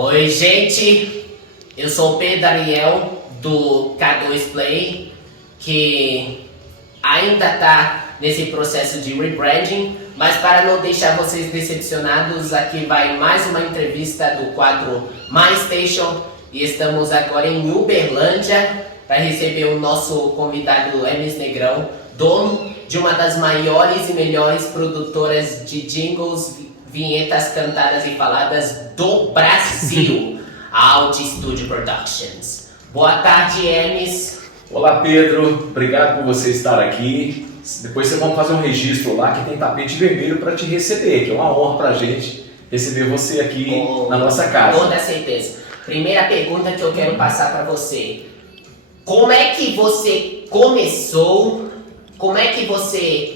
Oi, gente, eu sou o Pedro Ariel do K2 Play, que ainda está nesse processo de rebranding, mas para não deixar vocês decepcionados, aqui vai mais uma entrevista do quadro My Station e estamos agora em Uberlândia para receber o nosso convidado Hermes Negrão, dono de uma das maiores e melhores produtoras de jingles, vinhetas cantadas e faladas do Brasil, a Audi Studio Productions. Boa tarde, Hermes. Olá, Pedro. Obrigado por você estar aqui. Depois vocês vão fazer um registro lá que tem tapete vermelho para te receber, que é uma honra para a gente receber você aqui na nossa casa. Toda certeza. Primeira pergunta que eu quero passar para você. Como é que você começou? Como é que você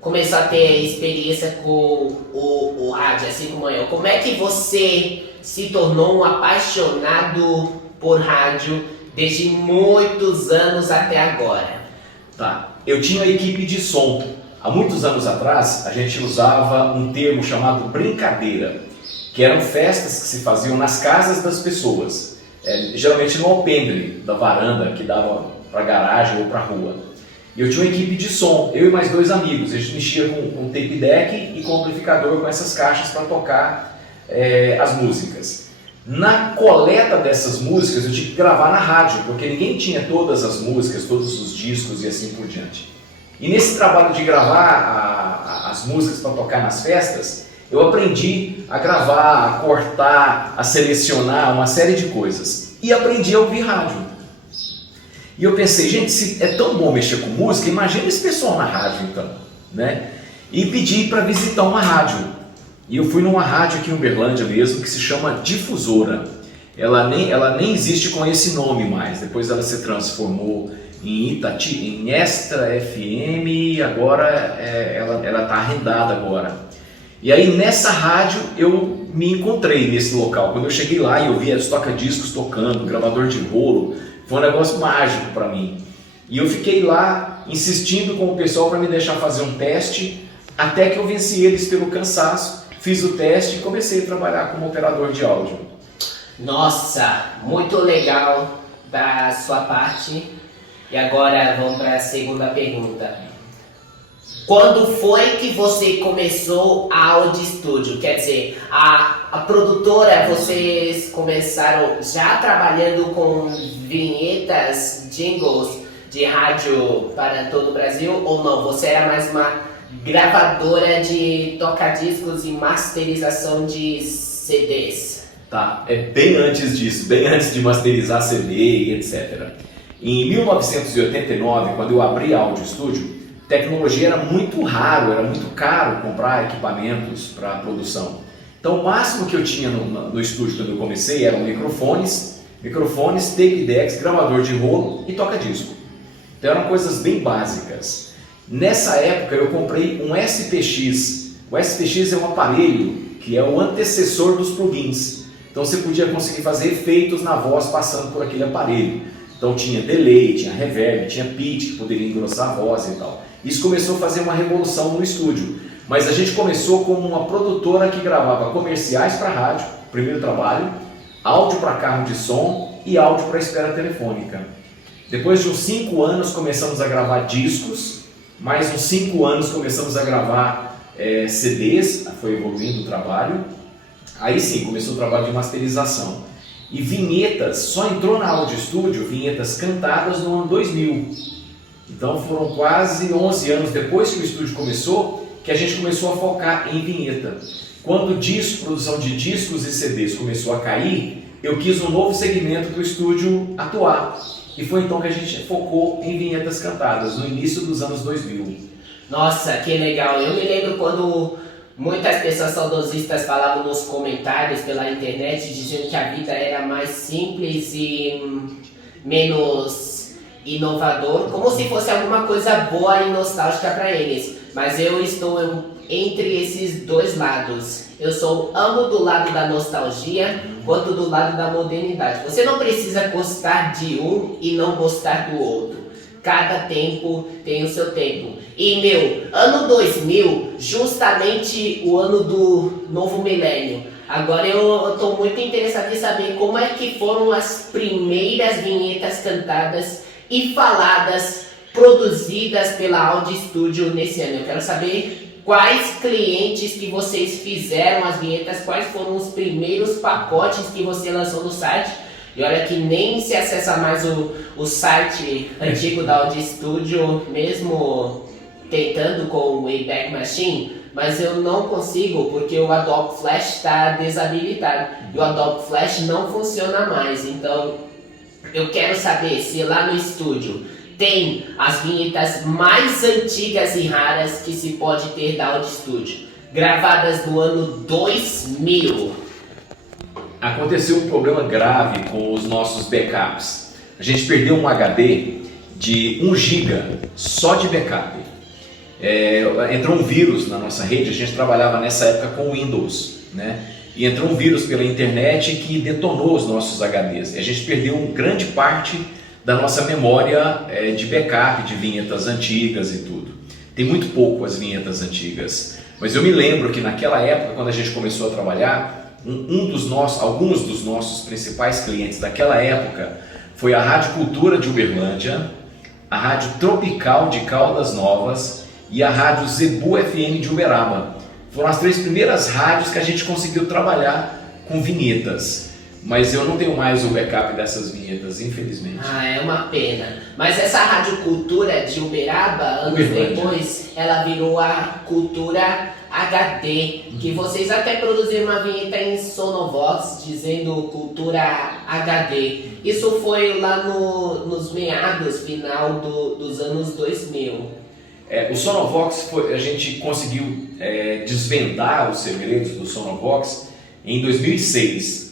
começou a ter experiência com o rádio, assim como eu? Como é que você se tornou um apaixonado por rádio desde muitos anos até agora? Tá. Eu tinha uma equipe de som. Há muitos anos atrás, a gente usava um termo chamado brincadeira, que eram festas que se faziam nas casas das pessoas, geralmente no alpendre da varanda, que dava para garagem ou para rua. E eu tinha uma equipe de som, eu e mais dois amigos. A gente mexia com tape deck e com amplificador, com essas caixas para tocar as músicas. Na coleta dessas músicas eu tinha que gravar na rádio, porque ninguém tinha todas as músicas, todos os discos e assim por diante. E nesse trabalho de gravar as músicas para tocar nas festas, eu aprendi a gravar, a cortar, a selecionar uma série de coisas. E aprendi a ouvir rádio. E eu pensei, gente, se é tão bom mexer com música, imagina esse pessoal na rádio então, né? E pedi para visitar uma rádio. E eu fui numa rádio aqui em Uberlândia mesmo, que se chama Difusora. Ela nem existe com esse nome mais, depois ela se transformou em Extra FM, agora ela está arrendada agora. E aí nessa rádio eu me encontrei nesse local. Quando eu cheguei lá e eu vi os toca-discos tocando, gravador de rolo, foi um negócio mágico para mim. E eu fiquei lá insistindo com o pessoal para me deixar fazer um teste, até que eu venci eles pelo cansaço. Fiz o teste e comecei a trabalhar como operador de áudio. Nossa, muito legal da sua parte. E agora vamos para a segunda pergunta. Quando foi que você começou a Audi Studio? Quer dizer, a produtora, vocês começaram já trabalhando com vinhetas, jingles de rádio para todo o Brasil ou não? Você era mais uma gravadora de toca-discos e masterização de CDs? Tá, é bem antes disso, bem antes de masterizar CD e etc. Em 1989, quando eu abri a Audi Studio, tecnologia era muito raro, era muito caro comprar equipamentos para produção. Então o máximo que eu tinha no estúdio quando eu comecei eram microfones, tape decks, gravador de rolo e toca-disco. Então eram coisas bem básicas. Nessa época eu comprei um SPX. O SPX é um aparelho que é o antecessor dos plugins. Então você podia conseguir fazer efeitos na voz passando por aquele aparelho. Então tinha delay, tinha reverb, tinha pitch que poderia engrossar a voz e tal. Isso começou a fazer uma revolução no estúdio. Mas a gente começou como uma produtora que gravava comerciais para rádio, primeiro trabalho, áudio para carro de som e áudio para espera telefônica. Depois de uns 5 anos começamos a gravar discos, mais uns 5 anos começamos a gravar CDs, foi evoluindo o trabalho. Aí sim, começou o trabalho de masterização. E vinhetas, só entrou na Audi Studio vinhetas cantadas no ano 2000. Então foram quase 11 anos depois que o estúdio começou, que a gente começou a focar em vinheta. Quando produção de discos e CDs começou a cair, eu quis um novo segmento para o estúdio atuar. E foi então que a gente focou em vinhetas cantadas, no início dos anos 2000. Nossa, que legal! Eu me lembro quando muitas pessoas saudosistas falavam nos comentários pela internet, dizendo que a vida era mais simples e menos inovador, como se fosse alguma coisa boa e nostálgica para eles. Mas eu estou entre esses dois lados. Eu sou amo do lado da nostalgia, quanto do lado da modernidade. Você não precisa gostar de um e não gostar do outro. cada tempo tem o seu tempo. E meu, ano 2000, justamente o ano do novo milênio. Agora eu tô muito interessado em saber como é que foram as primeiras vinhetas cantadas e faladas, produzidas pela Audio Studio nesse ano. Eu quero saber quais clientes que vocês fizeram as vinhetas, quais foram os primeiros pacotes que você lançou no site. E olha que nem se acessa mais o site antigo da Audio Studio, mesmo tentando com o Wayback Machine, mas eu não consigo porque o Adobe Flash está desabilitado e o Adobe Flash não funciona mais. Então eu quero saber se lá no estúdio tem as vinhetas mais antigas e raras que se pode ter da Audio Studio, gravadas no ano 2000. Aconteceu um problema grave com os nossos backups. A gente perdeu um HD de 1 GB só de backup. Entrou um vírus na nossa rede, a gente trabalhava nessa época com Windows, né? E entrou um vírus pela internet que detonou os nossos HDs. E a gente perdeu grande parte da nossa memória de backup, de vinhetas antigas e tudo. Tem muito pouco as vinhetas antigas. Mas eu me lembro que naquela época, quando a gente começou a trabalhar, alguns dos nossos principais clientes daquela época foi a Rádio Cultura de Uberlândia, a Rádio Tropical de Caldas Novas e a Rádio Zebu FM de Uberaba. Foram as 3 primeiras rádios que a gente conseguiu trabalhar com vinhetas. Mas eu não tenho mais o backup dessas vinhetas, infelizmente. Ah, é uma pena. Mas essa Rádio Cultura de Uberaba, anos depois, ela virou a Cultura HD, que vocês até produziram uma vinheta em Sonovox dizendo Cultura HD. Isso foi lá nos meados, final dos anos 2000. O Sonovox, a gente conseguiu desvendar os segredos do Sonovox em 2006.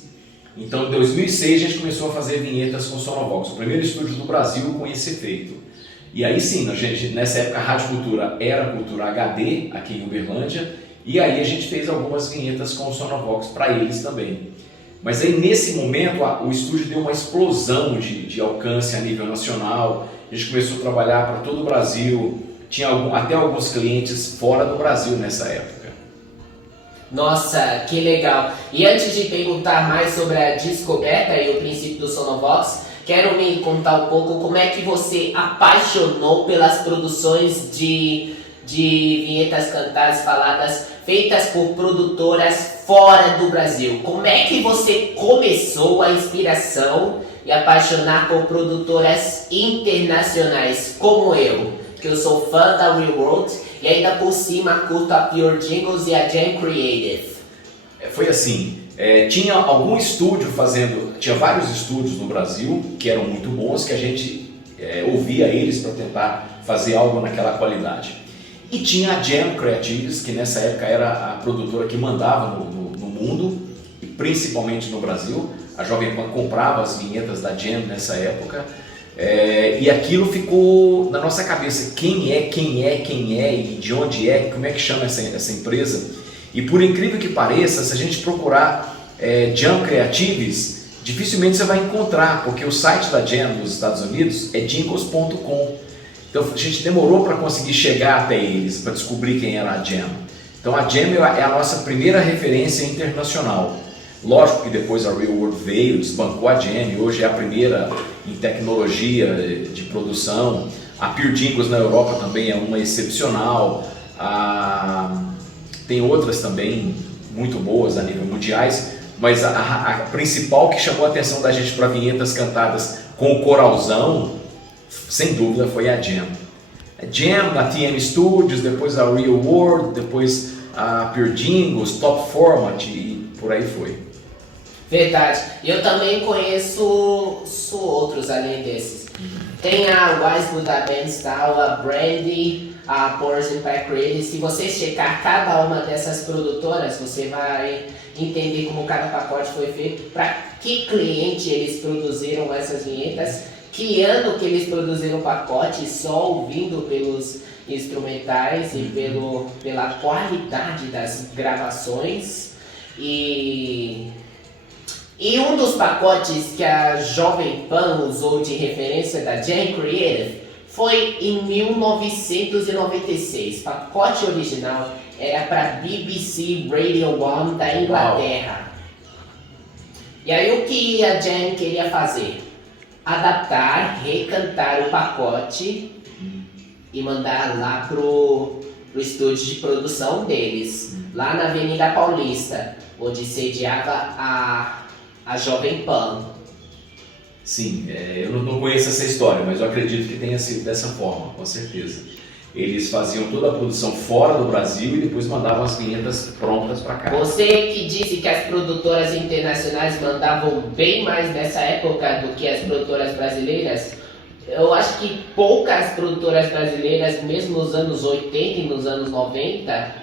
Então, em 2006 a gente começou a fazer vinhetas com Sonovox, o primeiro estúdio do Brasil com esse efeito. E aí sim, nessa época a Rádio Cultura era Cultura HD, aqui em Uberlândia, e aí a gente fez algumas vinhetas com o Sonovox para eles também. Mas aí nesse momento o estúdio deu uma explosão de alcance a nível nacional, a gente começou a trabalhar para todo o Brasil, tinha até alguns clientes fora do Brasil nessa época. Nossa, que legal! E antes de perguntar mais sobre a descoberta e o princípio do Sonovox, quero me contar um pouco como é que você apaixonou pelas produções de vinhetas cantadas, faladas, feitas por produtoras fora do Brasil. Como é que você começou a inspiração e apaixonar por produtoras internacionais como eu, que eu sou fã da Real World e ainda por cima curto a Pure Jingles e a Jam Creative? Foi assim, tinha algum estúdio tinha vários estúdios no Brasil que eram muito bons, que a gente ouvia eles para tentar fazer algo naquela qualidade. E tinha a Jam Creatives, que nessa época era a produtora que mandava no mundo, e principalmente no Brasil. A Jovem Pan comprava as vinhetas da Jam nessa época. E aquilo ficou na nossa cabeça, quem é e de onde como é que chama essa empresa. E por incrível que pareça, se a gente procurar Jam Creatives, dificilmente você vai encontrar, porque o site da Jam nos Estados Unidos é jingles.com. Então a gente demorou para conseguir chegar até eles, para descobrir quem era a Jam. Então a Jam é a nossa primeira referência internacional. Lógico que depois a Real World veio, desbancou a Jam, e hoje é a primeira em tecnologia de produção. A Pure Jingles na Europa também é uma excepcional. Tem outras também muito boas a nível mundiais, mas a principal que chamou a atenção da gente para vinhetas cantadas com o coralzão, sem dúvida, foi a Jam. A Jam, a TM Studios, depois a Real World, depois a Pure Jingles, Top Format e por aí foi. Verdade. Eu também conheço outros além desses. Tem a Wise Buddha Bandstyle, a Brandy, a Pores Impact Creative. Se você checar cada uma dessas produtoras, você vai entender como cada pacote foi feito, para que cliente eles produziram essas vinhetas, que ano que eles produziram o pacote, só ouvindo pelos instrumentais e pela qualidade das gravações. E um dos pacotes que a Jovem Pan usou de referência da Jam Creative Foi em 1996. Pacote original era para BBC Radio 1 da Inglaterra. E aí o que a Jam queria fazer? Adaptar, recantar o pacote e mandar lá pro estúdio de produção deles, lá na Avenida Paulista, onde sediava a Jovem Pan. Sim, eu não conheço essa história, mas eu acredito que tenha sido dessa forma, com certeza. Eles faziam toda a produção fora do Brasil e depois mandavam as vinhetas prontas para cá. Você que disse que as produtoras internacionais mandavam bem mais nessa época do que as produtoras brasileiras, eu acho que poucas produtoras brasileiras, mesmo nos anos 80 e nos anos 90,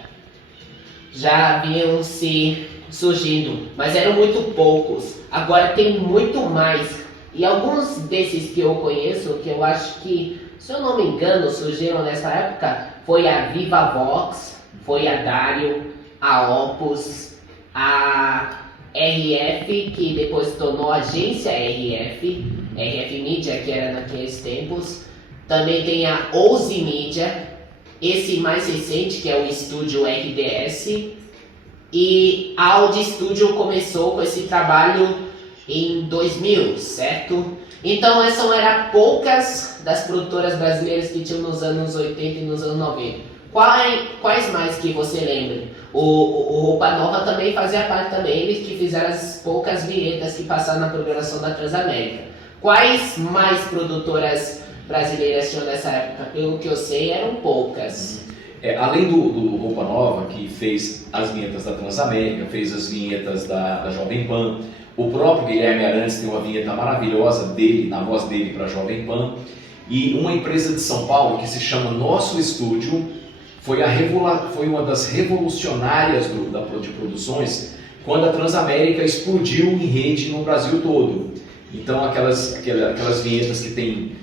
já haviam se surgindo, mas eram muito poucos. Agora tem muito mais. E alguns desses que eu conheço, que eu acho que, se eu não me engano, surgiram nessa época, foi a Viva Vox, foi a Dario, a Opus, a RF, que depois se tornou a agência RF Media, que era naqueles tempos. Também tem a Ouse Media, esse mais recente, que é o estúdio RDS. E a Audi Studio começou com esse trabalho em 2000, certo? Então essas eram poucas das produtoras brasileiras que tinham nos anos 80 e nos anos 90. Quais mais que você lembra? O Roupa Nova também fazia parte também, eles que fizeram as poucas vinhetas que passaram na programação da Transamérica. Quais mais produtoras brasileiras tinham nessa época? Pelo que eu sei, eram poucas. Além do Roupa Nova, que fez as vinhetas da Transamérica, fez as vinhetas da Jovem Pan, o próprio Guilherme Arantes tem uma vinheta maravilhosa dele, na voz dele para a Jovem Pan, e uma empresa de São Paulo que se chama Nosso Estúdio, foi uma das revolucionárias de produções quando a Transamérica explodiu em rede no Brasil todo. Então aquelas vinhetas que tem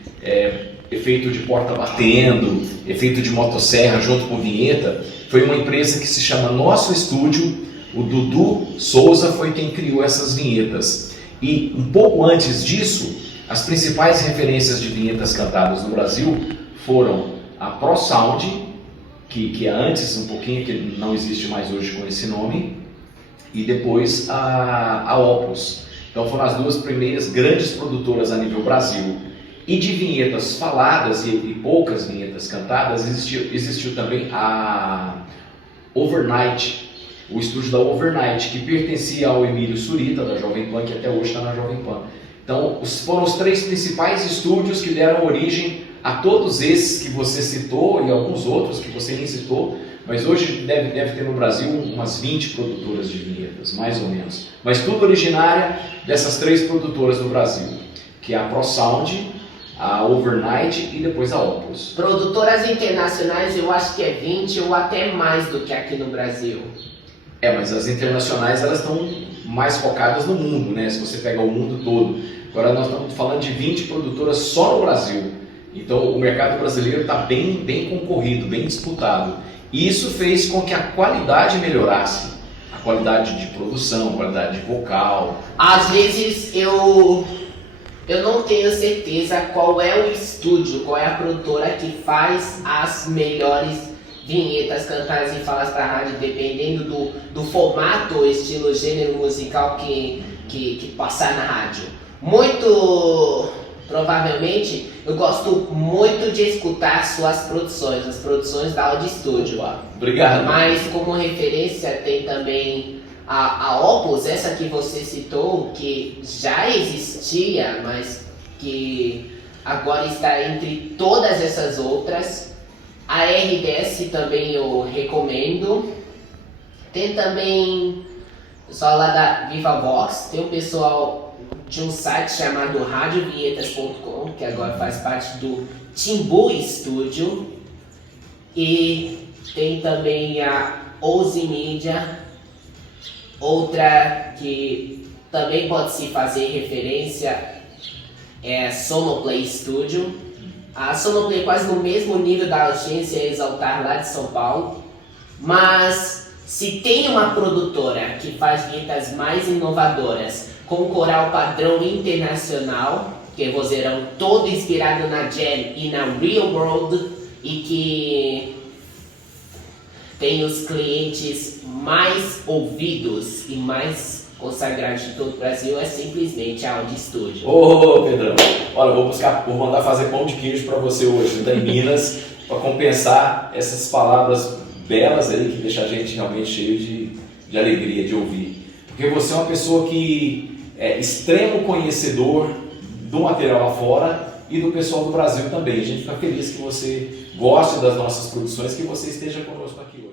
efeito de porta batendo, efeito de motosserra junto com vinheta, foi uma empresa que se chama Nosso Estúdio. O Dudu Souza foi quem criou essas vinhetas. E um pouco antes disso, as principais referências de vinhetas cantadas no Brasil foram a Pro Sound, que é antes um pouquinho, que não existe mais hoje com esse nome, e depois a Opus. Então foram as duas primeiras grandes produtoras a nível Brasil. E de vinhetas faladas e poucas vinhetas cantadas, existiu também a Overnight, o estúdio da Overnight, que pertencia ao Emílio Surita, da Jovem Pan, que até hoje está na Jovem Pan. Então foram os três principais estúdios que deram origem a todos esses que você citou e alguns outros que você nem citou, mas hoje deve ter no Brasil umas 20 produtoras de vinhetas, mais ou menos. Mas tudo originária dessas três produtoras do Brasil, que é a Pro Sound, a Overnight e depois a Opus. Produtoras internacionais eu acho que é 20 ou até mais do que aqui no Brasil. Mas as internacionais elas estão mais focadas no mundo, né? Se você pega o mundo todo. Agora nós estamos falando de 20 produtoras só no Brasil. Então o mercado brasileiro está bem concorrido, bem disputado. E isso fez com que a qualidade melhorasse. A qualidade de produção, a qualidade vocal. Às vezes eu não tenho certeza qual é o estúdio, qual é a produtora que faz as melhores vinhetas cantadas e faladas para a rádio, dependendo do formato, estilo, gênero musical que passar na rádio. Muito provavelmente, eu gosto muito de escutar suas produções, as produções da Audi Studio. Obrigado. Mas como referência tem também a Opus, essa que você citou, que já existia, mas que agora está entre todas essas outras. A RDS também eu recomendo. Tem também o pessoal lá da Viva Vox, tem o pessoal de um site chamado radiovinhetas.com, que agora faz parte do Timbu Studio. E tem também a Ouse Media, outra que também pode se fazer referência é a Sonoplay Studio. A Sonoplay é quase no mesmo nível da agência Exaltar lá de São Paulo, mas se tem uma produtora que faz vinhetas mais inovadoras com coral padrão internacional, que vozeirão todo inspirado na Jam e na Real World e que tem os clientes mais ouvidos e mais consagrados de todo o Brasil, é simplesmente a Audi Studio. Ô, Pedrão, olha, vou mandar fazer pão de queijo para você hoje, tá em Minas, para compensar essas palavras belas aí que deixam a gente realmente cheio de alegria de ouvir. Porque você é uma pessoa que é extremo conhecedor do material lá fora e do pessoal do Brasil também. A gente fica feliz que você goste das nossas produções, que você esteja conosco aqui hoje.